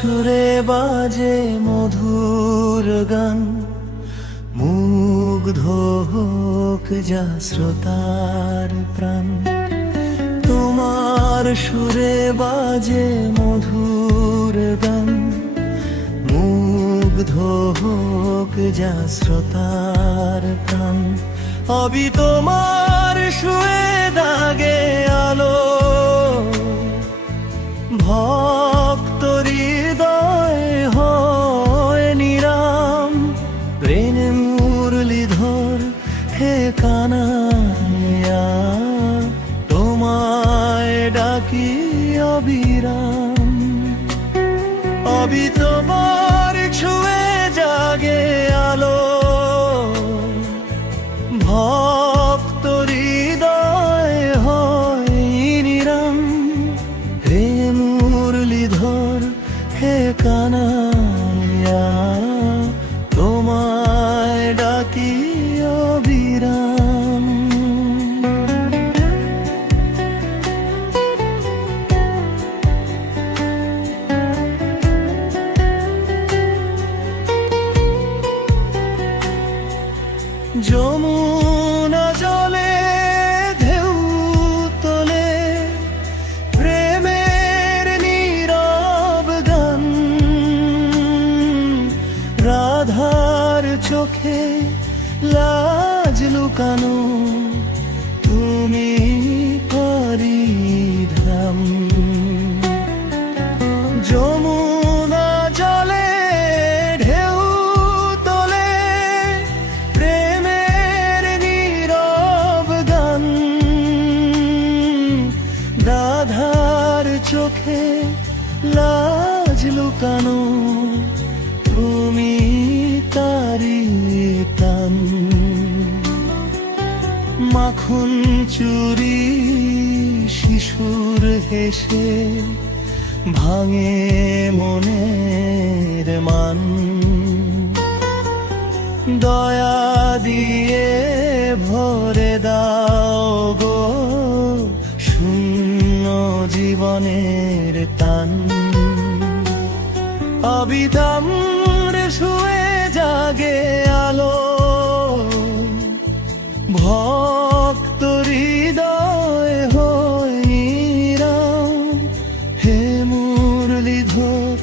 সুরে বাজে মধুর গান, মুগ্ধ হোক যা শ্রোতার প্রাণ। তোমার সুরে বাজে মধুর গান, মুগ্ধ হোক যা শ্রোতার প্রাণ। অবি তোমার সুরে দাগে আলো, ভক্ত হৃদয় হয় নিরাম। প্রেম মুরলীধর হে কানাইয়া, তোমায় ডাকি অবিরাম। অবি তোমার ছুঁয়ে জাগে আলো, ভক্ত হৃদয় হয় নিরাম। হে মুরলীধর হে কানাইয়া, তোমায় ডাকি অবিরাম। যমুনা জলে ঢেউ তোলে প্রেমের নীরব গান। রাধার চোখে লাজ লুকানো, তুমি পরিধাম। যমুনা জলে ঢেউ তোলে প্রেমের নীরব গান। রাধার চোখে লাজ লুকানো, তুমি তারি টান। মাখন চুরি শিশুর হেসে ভাঙে মনের মান। দয়া দিয়ে ভরে দাও গো শূন্য জীবনের টান। অবিতাম্র শুয়ে জাগে আলো, ভক্ত হৃদয় হয় নিরাম। হে মুরলীধর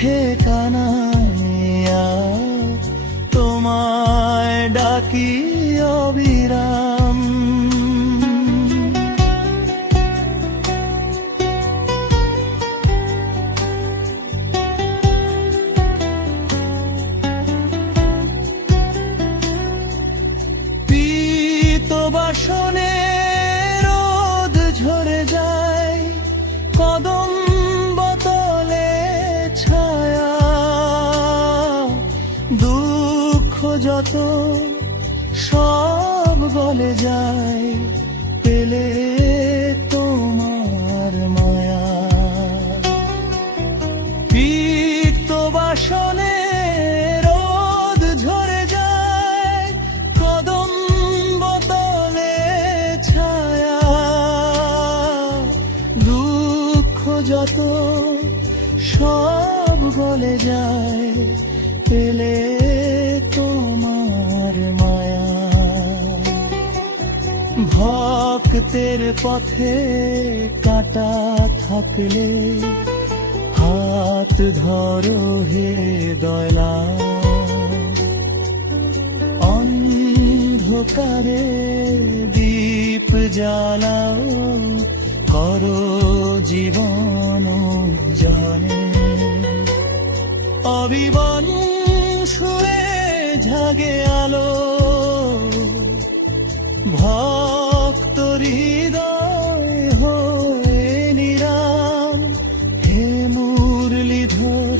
হে কানাইয়া, তোমায় ডাকি অবিরাম। বাসনে রোদ ঝরে যায়, কদম বোতলে ছায়া। দুঃখ যত সব গলে যায়, পেলে তোমার মায়া। পিত্ত বাসনে রোদ ঝরে যায়, কদম বোতলে ছায়া। দুঃখ যত সব গলে যায়, পেলে তোমার মায়া। ভক্তের পথে কাঁটা থাকলে হাত ধরো হে দয়ালা। অন্ধকারে দীপ জ্বালাও, করো জীবন জানে। অবিবন সুরে জাগে আলো, ভক্ত হৃদয় হয়ে নিরাম। হে মুরলীধর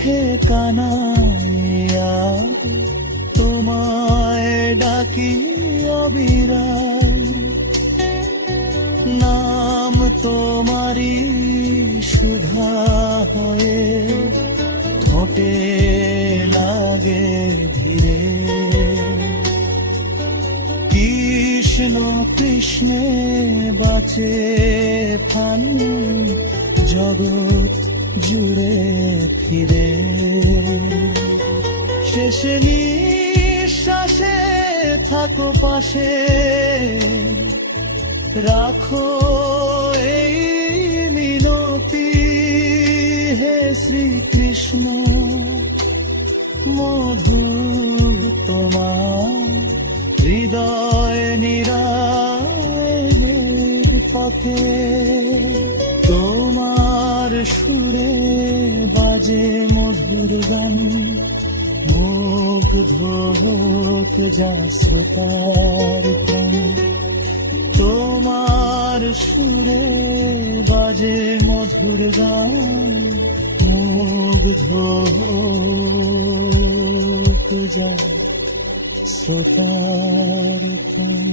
হে কানাইয়া, তোমায় ডাকি অবিরাম। নাম তোমারি সুধা হয়ে ঠোঁটে লাগে ধীরে। কৃষ্ণ কৃষ্ণে বাঁচে ফান, জগৎ জুড়ে ফিরে শেষ নিঃশ্বাসে থাকো পাশে রাখো এই মিনতি হে শ্রীকৃষ্ণ মধুর তোমার হৃদয় নিরায়ণের পথে তোমার সুরে বাজে মধুর গান মুগ্ধ হোক যা শ্রোতার প্রাণ তোমার সুরে বাজে মধুর গান মুগ্ধ হোক যা শ্রোতার প্রাণ।